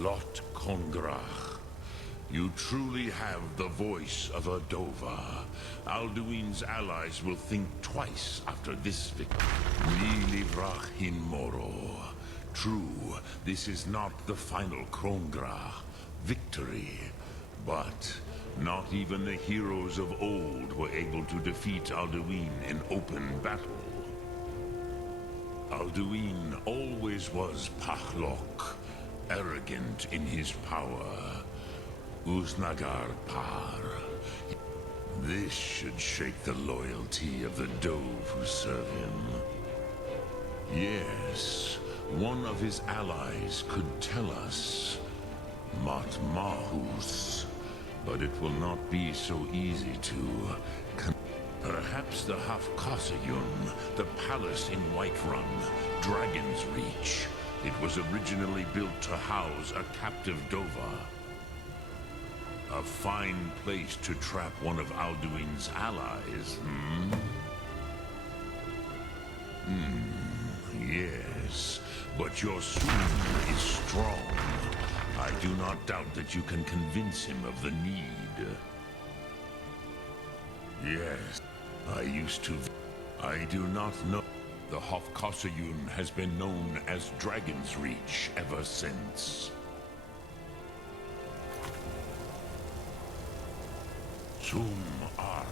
Lot Kongrach. You truly have the voice of a Dova. Alduin's allies will think twice after this victory. Ni livrach hin moro. True, this is not the final Krongrach victory, but not even the heroes of old were able to defeat Alduin in open battle. Alduin always was Pachlok, arrogant in his power. Uznagar Par. This should shake the loyalty of the Dove who serve him. Yes, one of his allies could tell us. Mat Mahus. But it will not be so easy to... Perhaps the Hafkasayun, the palace in Whiterun, Dragon's Reach. It was originally built to house a captive Dova. A fine place to trap one of Alduin's allies, yes, but your Soon is strong. I do not doubt that you can convince him of the need. Yes, I do not know. The Hofkosayun has been known as Dragon's Reach ever since. Sum Art.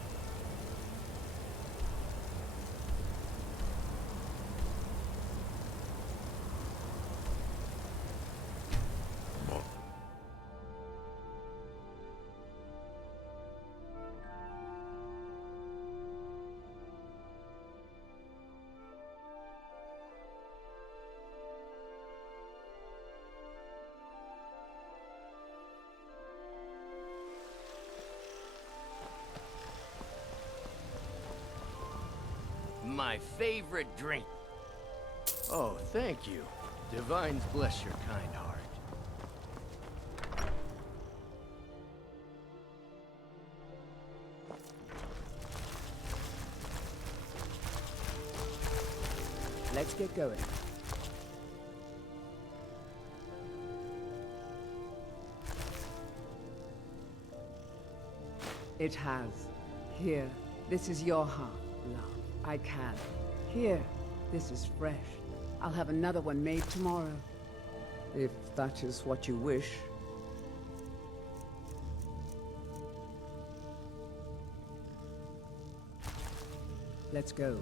My favorite drink. Oh, thank you. Divines bless your kind heart. Let's get going. It has. Here, this is your half, love. I can. Here, this is fresh. I'll have another one made tomorrow. If that is what you wish. Let's go.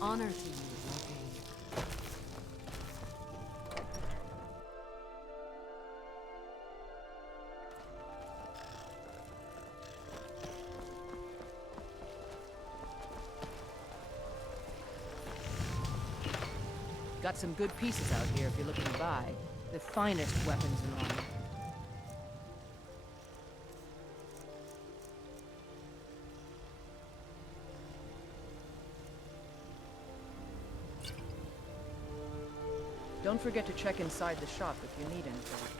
Honor to you, Lady. Got some good pieces out here if you're looking to buy. The finest weapons and armor. Don't forget to check inside the shop if you need anything.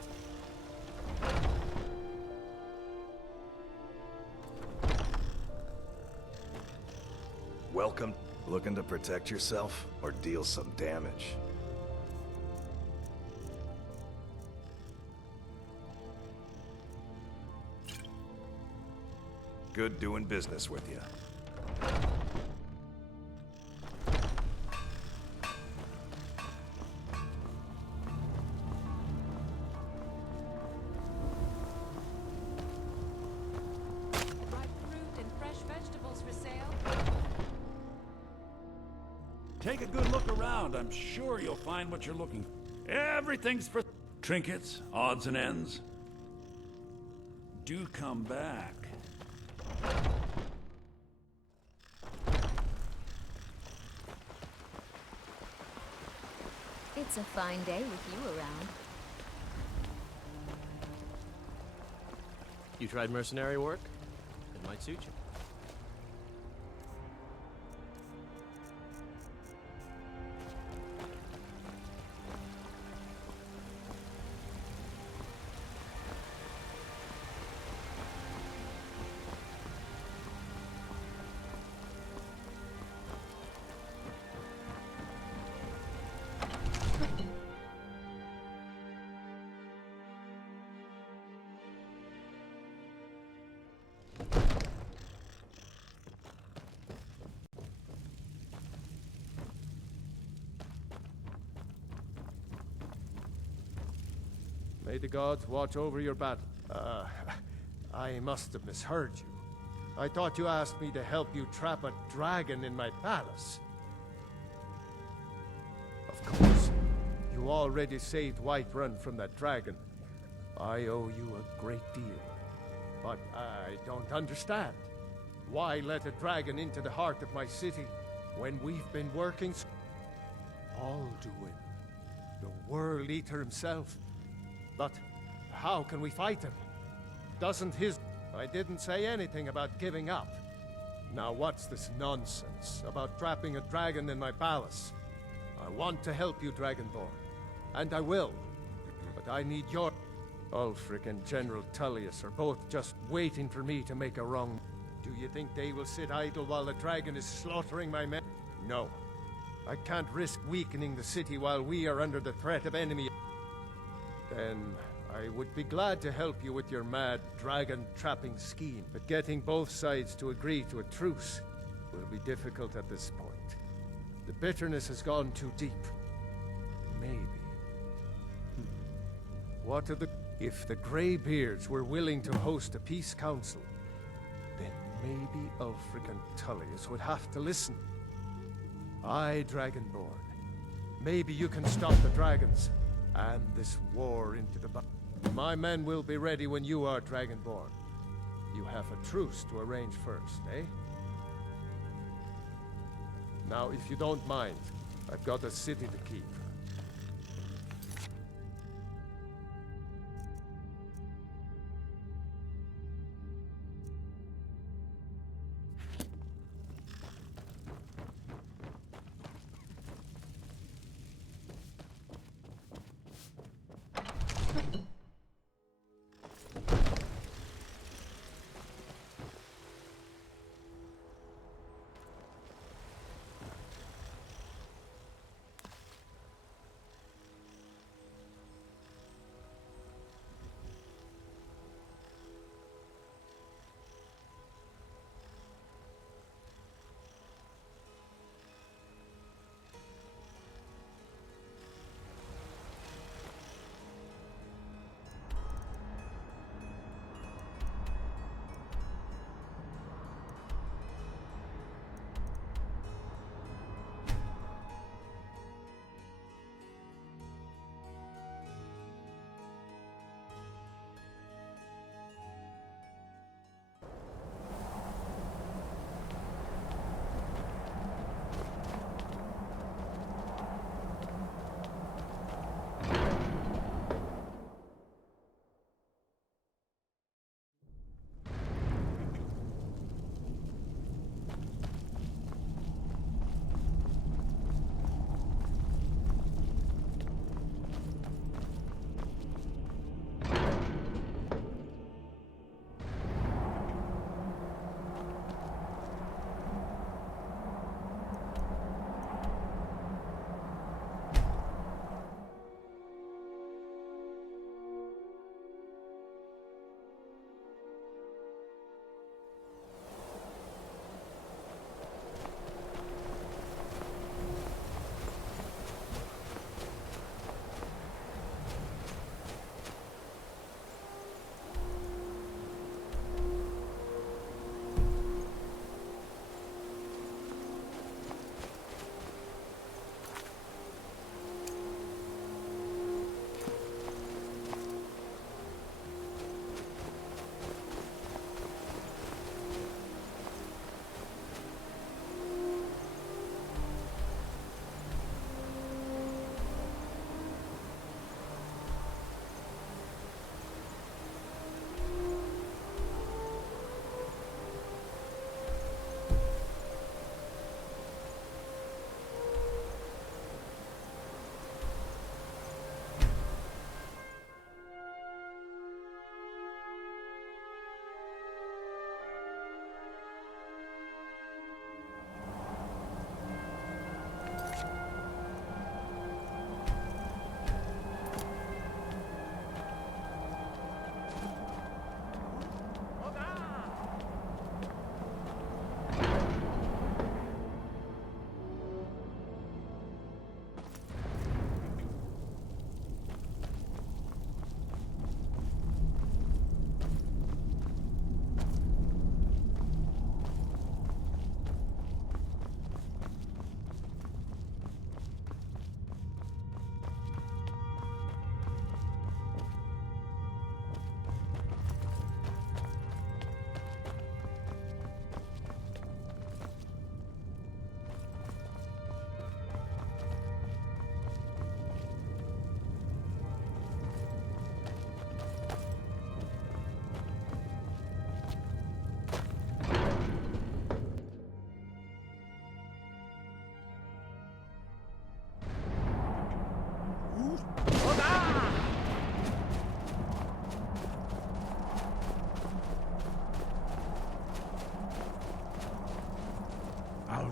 Welcome. Looking to protect yourself or deal some damage? Good doing business with you. Take a good look around. I'm sure you'll find what you're looking for. Everything's for trinkets, odds and ends. Do come back. It's a fine day with you around. You tried mercenary work? It might suit you. May the gods watch over your battle. I must have misheard you. I thought you asked me to help you trap a dragon in my palace. Of course, you already saved Whiterun from that dragon. I owe you a great deal. But I don't understand. Why let a dragon into the heart of my city when we've been working Alduin, the World Eater himself? But how can we fight him? Doesn't his... I didn't say anything about giving up. Now what's this nonsense about trapping a dragon in my palace? I want to help you, Dragonborn. And I will. But I need your... Ulfric and General Tullius are both just waiting for me to make a wrong... Do you think they will sit idle while the dragon is slaughtering my men? No. I can't risk weakening the city while we are under the threat of enemy... Then I would be glad to help you with your mad dragon-trapping scheme, but getting both sides to agree to a truce will be difficult at this point. The bitterness has gone too deep. Maybe. What are the... If the Greybeards were willing to host a peace council, then maybe Ulfric and Tullius would have to listen. Aye, Dragonborn. Maybe you can stop the dragons. And this war into the... My men will be ready when you are, Dragonborn. You have a truce to arrange first, eh? Now, if you don't mind, I've got a city to keep.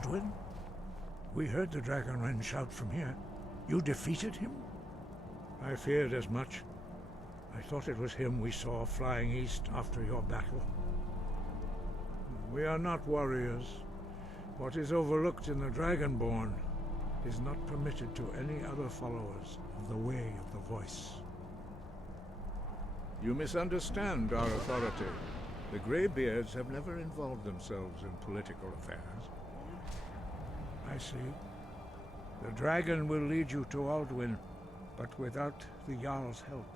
Aldwin? We heard the Dragonren shout from here. You defeated him? I feared as much. I thought it was him we saw flying east after your battle. We are not warriors. What is overlooked in the Dragonborn is not permitted to any other followers of the Way of the Voice. You misunderstand our authority. The Greybeards have never involved themselves in political affairs. I see. The dragon will lead you to Aldwin, but without the Jarl's help.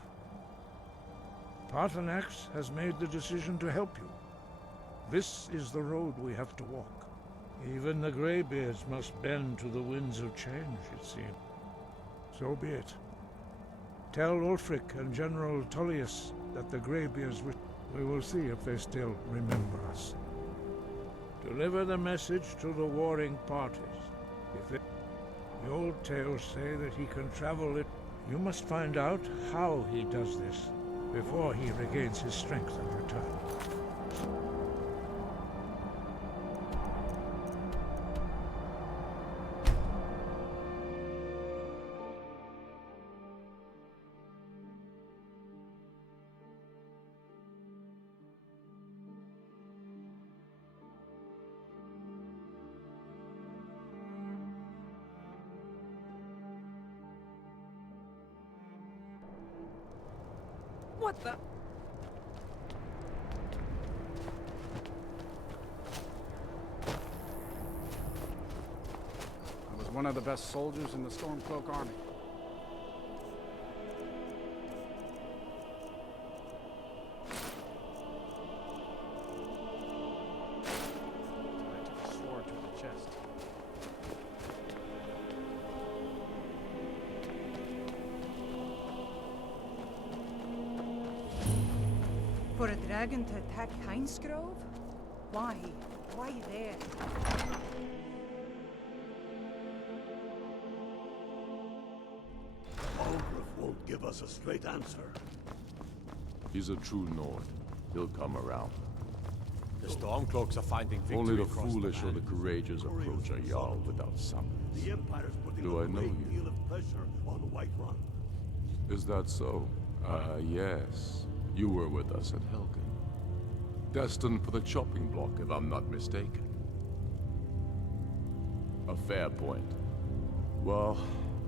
Paarthurnax has made the decision to help you. This is the road we have to walk. Even the Greybeards must bend to the winds of change, it seems. So be it. Tell Ulfric and General Tullius that the Greybeards we will see if they still remember us. Deliver the message to the warring parties. The old tales say that he can travel it. You must find out how he does this before he regains his strength and returns. What the? I was one of the best soldiers in the Stormcloak army. I took a sword to the chest. For a dragon to attack Heinsgrove? Why? Why there? Ulfric won't give us a straight answer. He's a true Nord. He'll come around. The Stormcloaks are finding victory. Only the across foolish the or the courageous approach a Jarl without summons. The Empire's putting Do a I know great you? deal of pressure on Whiterun. Is that so? Yes. You were with us at Helgen. Destined for the chopping block, if I'm not mistaken. A fair point. Well,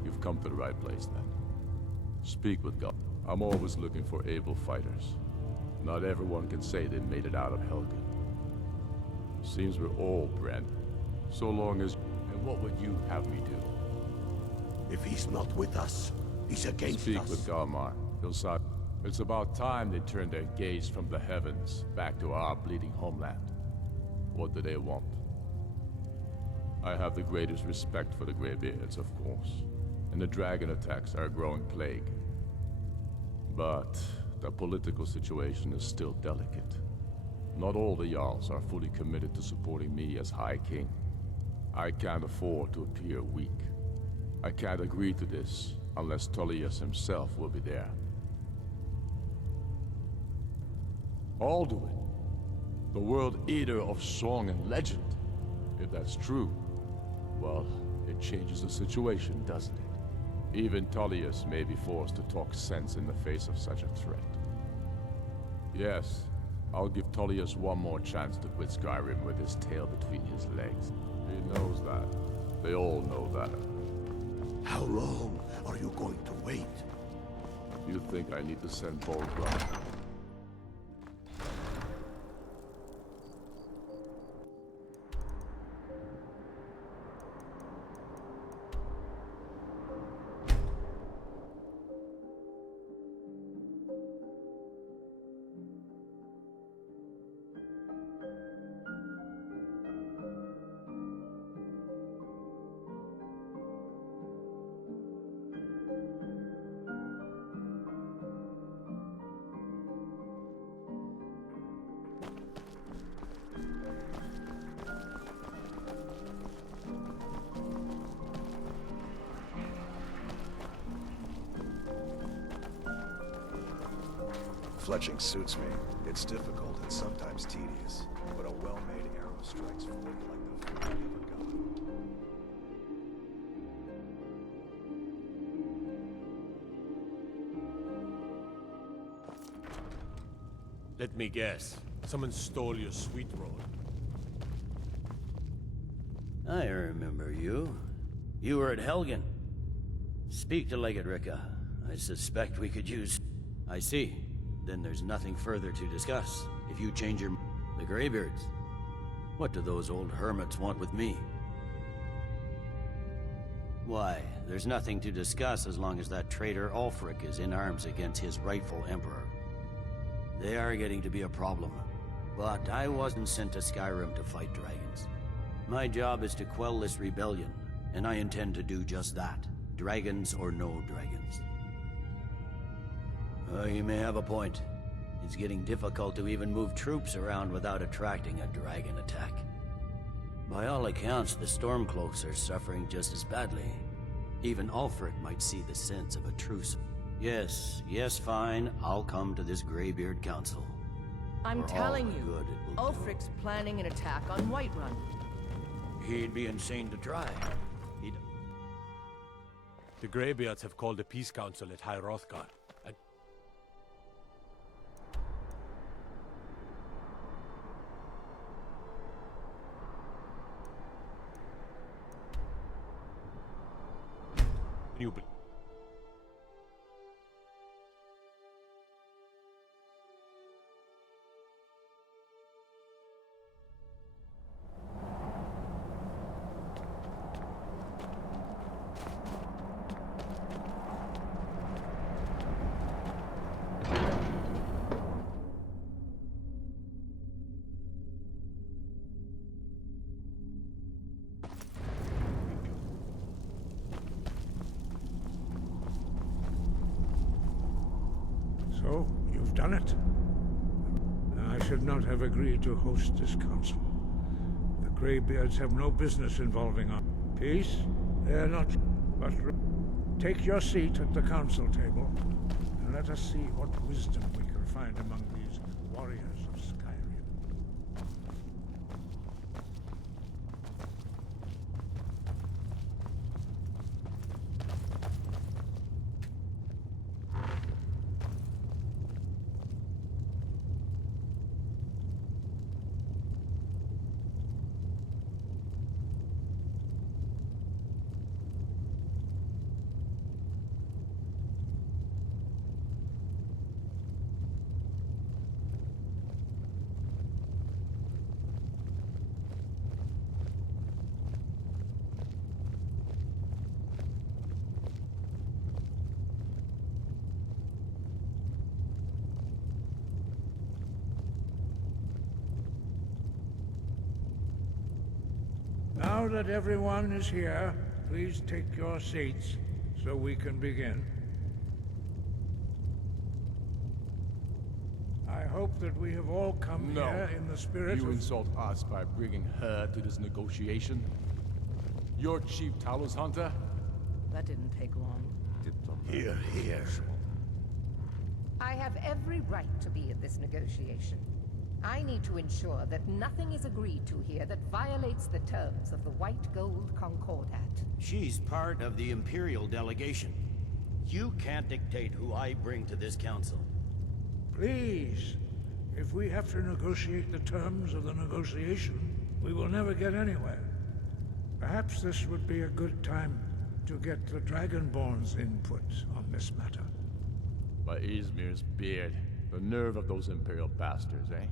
you've come to the right place then. Speak with God. I'm always looking for able fighters. Not everyone can say they made it out of Helgen. Seems we're all branded. So long as... And what would you have me do? If he's not with us, he's against us. Speak with Galmar. He'll side. It's about time they turned their gaze from the heavens back to our bleeding homeland. What do they want? I have the greatest respect for the Greybeards, of course, and the dragon attacks are a growing plague. But the political situation is still delicate. Not all the Jarls are fully committed to supporting me as High King. I can't afford to appear weak. I can't agree to this unless Tullius himself will be there. Alduin, the World Eater of song and legend. If that's true, well, it changes the situation, doesn't it? Even Tullius may be forced to talk sense in the face of such a threat. Yes, I'll give Tullius one more chance to quit Skyrim with his tail between his legs. He knows that. They all know that. How long are you going to wait? You think I need to send Bolgrad? Fletching suits me. It's difficult and sometimes tedious. but a well-made arrow strikes fully like the food you never got. Let me guess. Someone stole your sweet roll. I remember you. You were at Helgen. Speak to Legate Ricka. I suspect we could use... I see. Then there's nothing further to discuss. If you change your... The Greybeards. What do those old hermits want with me? Why, there's nothing to discuss as long as that traitor Ulfric is in arms against his rightful emperor. They are getting to be a problem. But I wasn't sent to Skyrim to fight dragons. My job is to quell this rebellion, and I intend to do just that. Dragons or no dragons. You may have a point. It's getting difficult to even move troops around without attracting a dragon attack. By all accounts, the Stormcloaks are suffering just as badly. Even Ulfric might see the sense of a truce. Yes, fine. I'll come to this Greybeard Council. I'm For telling all the you, good it will do. Ulfric's planning an attack on Whiterun. He'd be insane to try. He'd... The Greybeards have called a peace council at High Hrothgar. And you believe? So, you've done it. I should not have agreed to host this council. The Greybeards have no business involving us. Peace? They're not... But take your seat at the council table, and let us see what wisdom we can find among these warriors of Skyrim. Now that everyone is here, please take your seats so we can begin. I hope that we have all come here in the spirit You of... insult us by bringing her to this negotiation? Your chief Talos Hunter? That didn't take long. Here. I have every right to be at this negotiation. I need to ensure that nothing is agreed to here that violates the terms of the White Gold Concordat. She's part of the Imperial delegation. You can't dictate who I bring to this council. Please, if we have to negotiate the terms of the negotiation, we will never get anywhere. Perhaps this would be a good time to get the Dragonborn's input on this matter. By Izmir's beard. The nerve of those Imperial bastards, eh?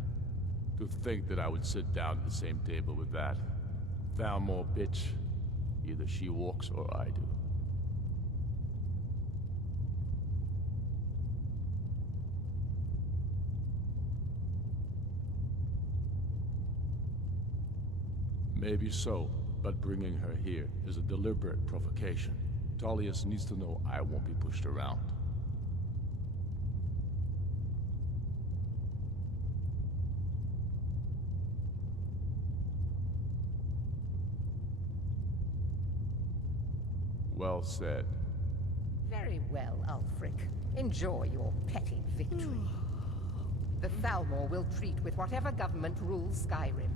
To think that I would sit down at the same table with that. Thalmor bitch. Either she walks or I do. Maybe so, but bringing her here is a deliberate provocation. Tullius needs to know I won't be pushed around. Well said. Very well, Ulfric. Enjoy your petty victory. The Thalmor will treat with whatever government rules Skyrim.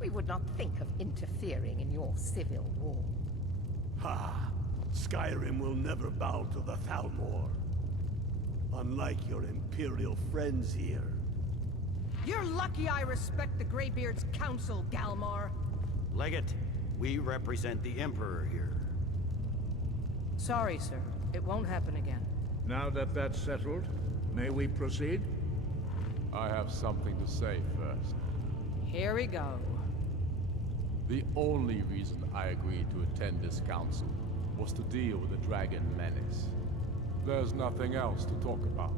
We would not think of interfering in your civil war. Ha! Skyrim will never bow to the Thalmor. Unlike your Imperial friends here. You're lucky I respect the Greybeard's counsel, Galmar. Legate, we represent the Emperor here. Sorry, sir. It won't happen again. Now that that's settled, may we proceed? I have something to say first. Here we go. The only reason I agreed to attend this council was to deal with the Dragon Menace. There's nothing else to talk about.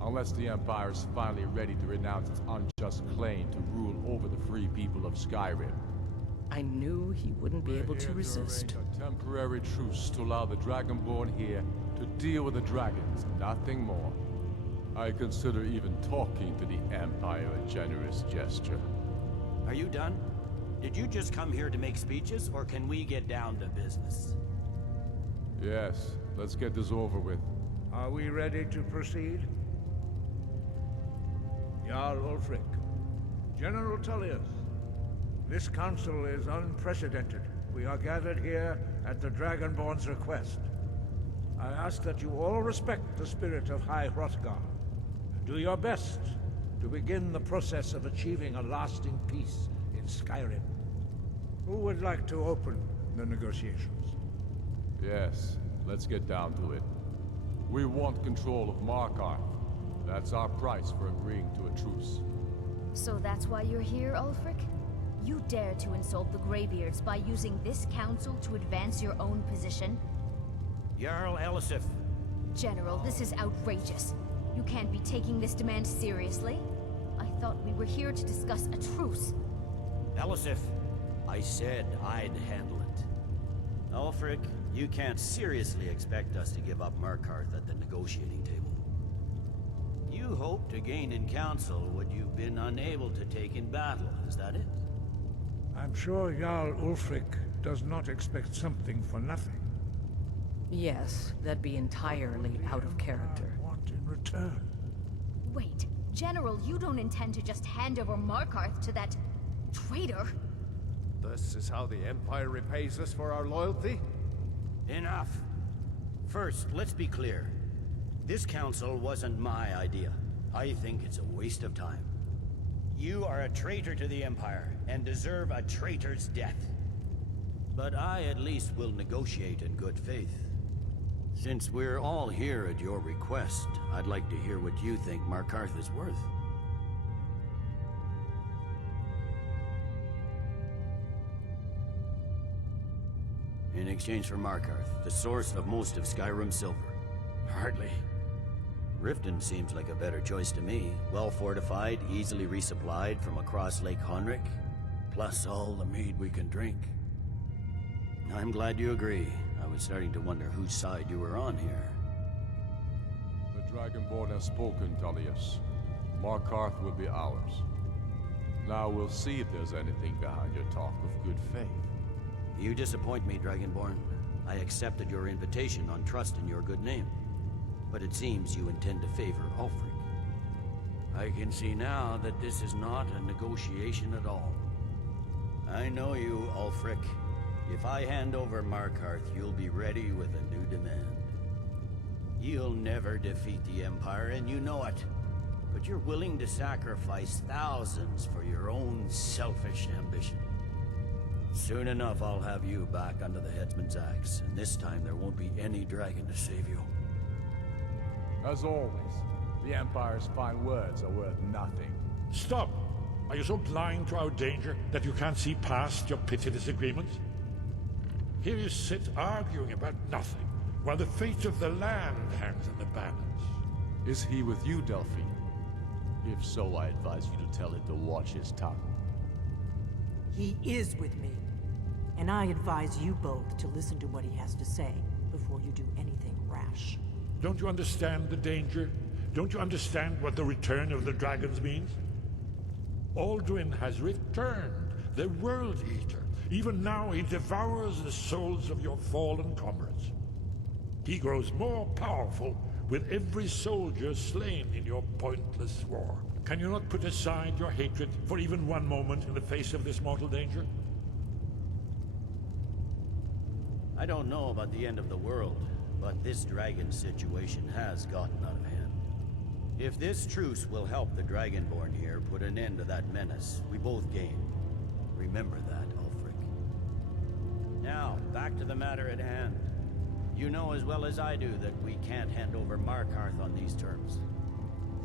Unless the Empire is finally ready to renounce its unjust claim to rule over the free people of Skyrim. I knew he wouldn't be able to resist. A temporary truce to allow the Dragonborn here to deal with the dragons, nothing more. I consider even talking to the Empire a generous gesture. Are you done? Did you just come here to make speeches, or can we get down to business? Yes, let's get this over with. Are we ready to proceed? Jarl Ulfric, General Tullius, this council is unprecedented. We are gathered here at the Dragonborn's request. I ask that you all respect the spirit of High Hrothgar, and do your best to begin the process of achieving a lasting peace in Skyrim. Who would like to open the negotiations? Yes, let's get down to it. We want control of Markarth. That's our price for agreeing to a truce. So that's why you're here, Ulfric? You dare to insult the Greybeards by using this council to advance your own position? Jarl Elisif. General, this is outrageous. You can't be taking this demand seriously. I thought we were here to discuss a truce. Elisif, I said I'd handle it. Ulfric, you can't seriously expect us to give up Markarth at the negotiating table. You hoped to gain in council what you've been unable to take in battle, is that it? I'm sure Jarl Ulfric does not expect something for nothing. Yes, that'd be entirely out of character. What in return? Wait, General, you don't intend to just hand over Markarth to that traitor? This is how the Empire repays us for our loyalty? Enough. First, let's be clear. This council wasn't my idea. I think it's a waste of time. You are a traitor to the Empire, and deserve a traitor's death. But I at least will negotiate in good faith. Since we're all here at your request, I'd like to hear what you think Markarth is worth. In exchange for Markarth, the source of most of Skyrim's silver. Hardly. Riften seems like a better choice to me. Well fortified, easily resupplied from across Lake Honric, plus all the mead we can drink. I'm glad you agree. I was starting to wonder whose side you were on here. The Dragonborn has spoken, Tullius. Markarth will be ours. Now we'll see if there's anything behind your talk of good faith. You disappoint me, Dragonborn. I accepted your invitation on trust in your good name. But it seems you intend to favor Ulfric. I can see now that this is not a negotiation at all. I know you, Ulfric. If I hand over Markarth, you'll be ready with a new demand. You'll never defeat the Empire, and you know it. But you're willing to sacrifice thousands for your own selfish ambition. Soon enough, I'll have you back under the headsman's axe, and this time there won't be any dragon to save you. As always, the Empire's fine words are worth nothing. Stop! Are you so blind to our danger that you can't see past your petty disagreements? Here you sit arguing about nothing, while the fate of the land hangs in the balance. Is he with you, Delphine? If so, I advise you to tell him to watch his tongue. He is with me, and I advise you both to listen to what he has to say before you do anything rash. Don't you understand the danger? Don't you understand what the return of the dragons means? Alduin has returned, the World Eater. Even now he devours the souls of your fallen comrades. He grows more powerful with every soldier slain in your pointless war. Can you not put aside your hatred for even one moment in the face of this mortal danger? I don't know about the end of the world, but this dragon situation has gotten out of hand. If this truce will help the Dragonborn here put an end to that menace, we both gain. Remember that, Ulfric. Now, back to the matter at hand. You know as well as I do that we can't hand over Markarth on these terms.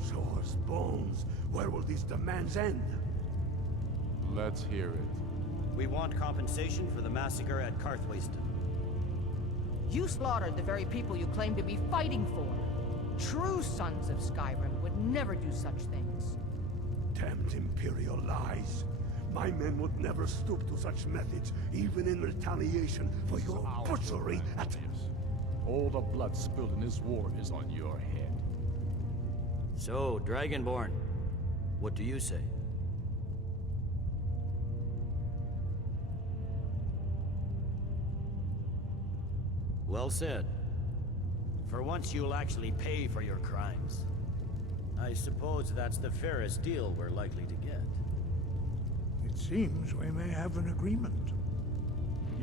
Shores, bones, where will these demands end? Let's hear it. We want compensation for the massacre at Karthwasten. You slaughtered the very people you claim to be fighting for. True sons of Skyrim would never do such things. Damned Imperial lies. My men would never stoop to such methods, even in retaliation for your butchery at... All the blood spilled in this war is on your head. So, Dragonborn, what do you say? Well said. For once you'll actually pay for your crimes. I suppose that's the fairest deal we're likely to get. It seems we may have an agreement.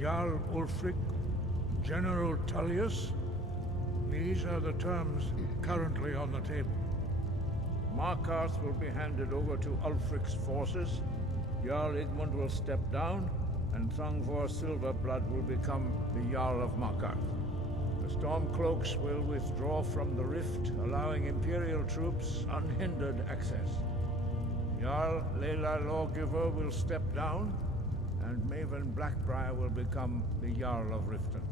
Jarl Ulfric, General Tullius, these are the terms currently on the table. Markarth will be handed over to Ulfric's forces, Jarl Igmund will step down, and Thongvor Silverblood will become the Jarl of Markarth. The Stormcloaks will withdraw from the rift, allowing Imperial troops unhindered access. Jarl Layla Lawgiver will step down, and Maven Blackbriar will become the Jarl of Riften.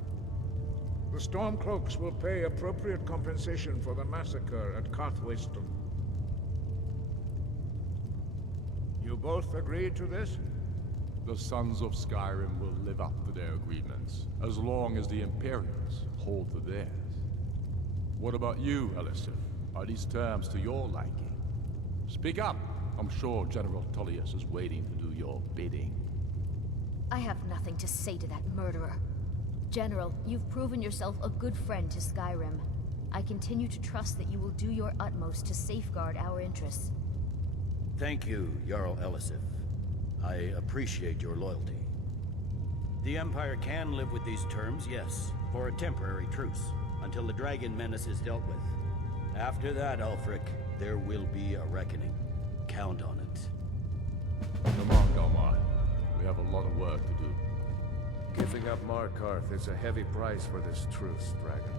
The Stormcloaks will pay appropriate compensation for the massacre at Karthwasten. You both agreed to this? The Sons of Skyrim will live up to their agreements, as long as the Imperials hold to theirs. What about you, Elisif? Are these terms to your liking? Speak up! I'm sure General Tullius is waiting to do your bidding. I have nothing to say to that murderer. General, you've proven yourself a good friend to Skyrim. I continue to trust that you will do your utmost to safeguard our interests. Thank you, Jarl Elisif. I appreciate your loyalty. The Empire can live with these terms, yes, for a temporary truce, until the dragon menace is dealt with. After that, Ulfric, there will be a reckoning. Count on it. Come on, Galmar. We have a lot of work to do. Giving up Markarth is a heavy price for this truce, Dragon.